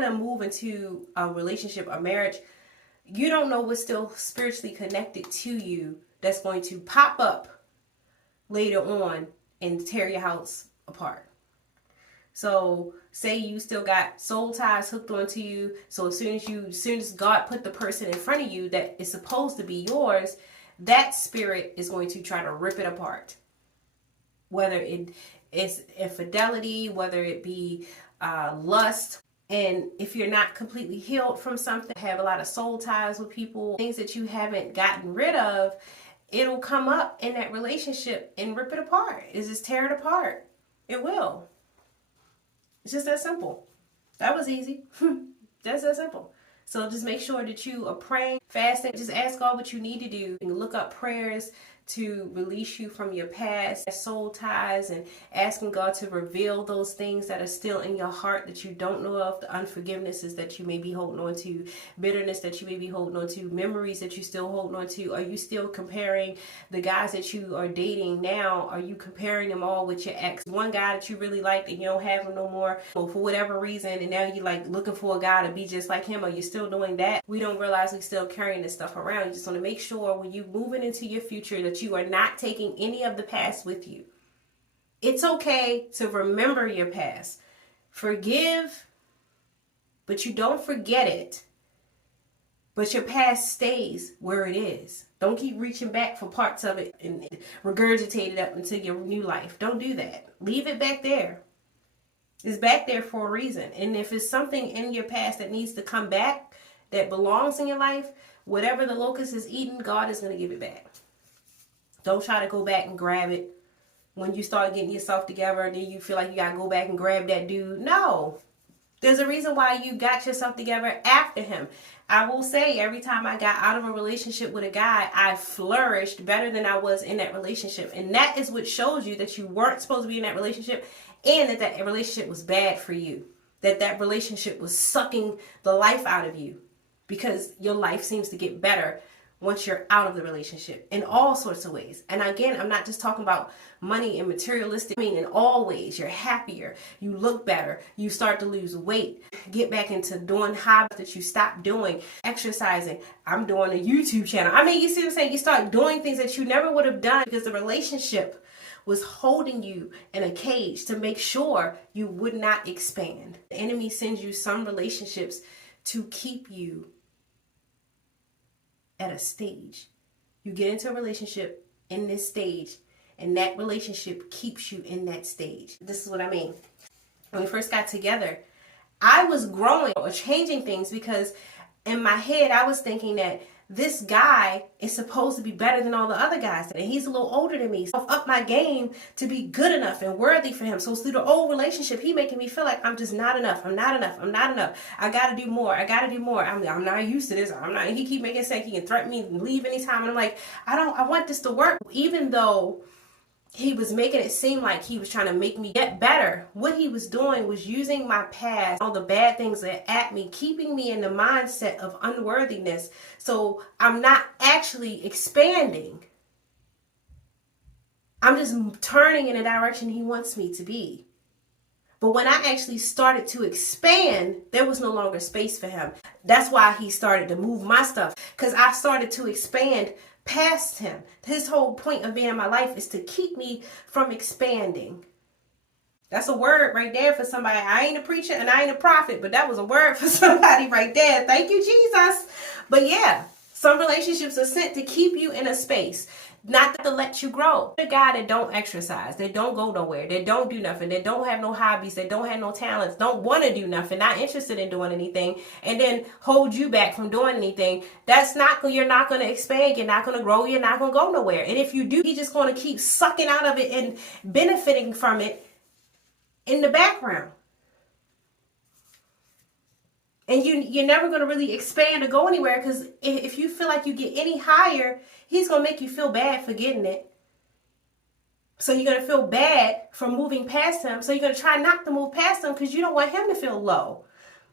trying to move into a relationship, a marriage, you don't know what's still spiritually connected to you that's going to pop up later on and tear your house apart. So say you still got soul ties hooked onto you. So as soon as God put the person in front of you that is supposed to be yours, that spirit is going to try to rip it apart. Whether it is infidelity, whether it be lust. And if you're not completely healed from something, have a lot of soul ties with people, things that you haven't gotten rid of, it'll come up in that relationship and rip it apart. It's just tear it apart. It will. It's just that simple. That was easy. That's that simple. So just make sure that you are praying, fasting. Just ask God what you need to do. And look up prayers to release you from your past soul ties, and asking God to reveal those things that are still in your heart that you don't know of, the unforgivenesses that you may be holding on to, bitterness that you may be holding on to, memories that you still holding on to. Are you still comparing the guys that you are dating now? Are you comparing them all with your ex? One guy that you really liked and you don't have him no more, or for whatever reason, and now you're like looking for a guy to be just like him. Are you still doing that? We don't realize we still carrying this stuff around. You just want to make sure when you moving into your future that you are not taking any of the past with you. It's okay to remember your past. Forgive, but you don't forget it. But your past stays where it is. Don't keep reaching back for parts of it and regurgitate it up into your new life. Don't do that. Leave it back there. It's back there for a reason. And if it's something in your past that needs to come back, that belongs in your life, whatever the locust is eating, God is going to give it back. Don't try to go back and grab it when you start getting yourself together and then you feel like you got to go back and grab that dude. No. There's a reason why you got yourself together after him. I will say every time I got out of a relationship with a guy, I flourished better than I was in that relationship. And that is what shows you that you weren't supposed to be in that relationship, and that relationship was bad for you. That relationship was sucking the life out of you, because your life seems to get better once you're out of the relationship in all sorts of ways. And again, I'm not just talking about money and materialistic. I mean, in all ways, you're happier, you look better, you start to lose weight, get back into doing hobbies that you stopped doing, exercising. I'm doing a YouTube channel. I mean, you see what I'm saying? You start doing things that you never would have done because the relationship was holding you in a cage to make sure you would not expand. The enemy sends you some relationships to keep you at a stage. You get into a relationship in this stage, and that relationship keeps you in that stage. This is what I mean. When we first got together, I was growing or changing things because in my head, I was thinking that this guy is supposed to be better than all the other guys. And he's a little older than me. So I've upped my game to be good enough and worthy for him. So through the old relationship, he making me feel like I'm just not enough. I'm not enough. I'm not enough. I got to do more. I got to do more. I'm not used to this. I'm not. He keep making it say he can threaten me and leave anytime. And I'm like, I want this to work. Even though he was making it seem like he was trying to make me get better, what he was doing was using my past, all the bad things that at me, keeping me in the mindset of unworthiness. So I'm not actually expanding. I'm just turning in the direction he wants me to be. But when I actually started to expand, there was no longer space for him. That's why he started to move my stuff, because I started to expand past him. His whole point of being in my life is to keep me from expanding. That's a word right there for somebody. I ain't a preacher and I ain't a prophet, but that was a word for somebody right there. Thank you, Jesus. But yeah, some relationships are sent to keep you in a space, not to let you grow. The guy that don't exercise, they don't go nowhere, they don't do nothing, they don't have no hobbies, they don't have no talents, don't want to do nothing, not interested in doing anything, and then hold you back from doing anything. You're not going to expand, you're not going to grow, you're not going to go nowhere. And if you do, you're just going to keep sucking out of it and benefiting from it in the background. And you're never going to really expand or go anywhere, because if you feel like you get any higher, he's going to make you feel bad for getting it. So you're going to feel bad for moving past him. So you're going to try not to move past him because you don't want him to feel low.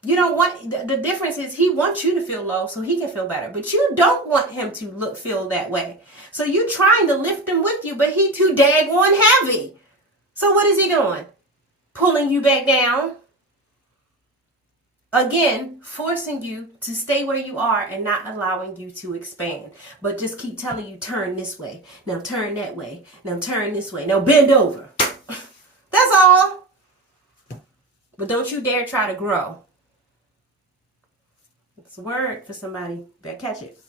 You don't want, the difference is he wants you to feel low so he can feel better. But you don't want him to feel that way. So you're trying to lift him with you, but he too daggone heavy. So what is he doing? Pulling you back down. Again, forcing you to stay where you are and not allowing you to expand. But just keep telling you, turn this way. Now turn that way. Now turn this way. Now bend over. That's all. But don't you dare try to grow. It's a word for somebody. Better catch it.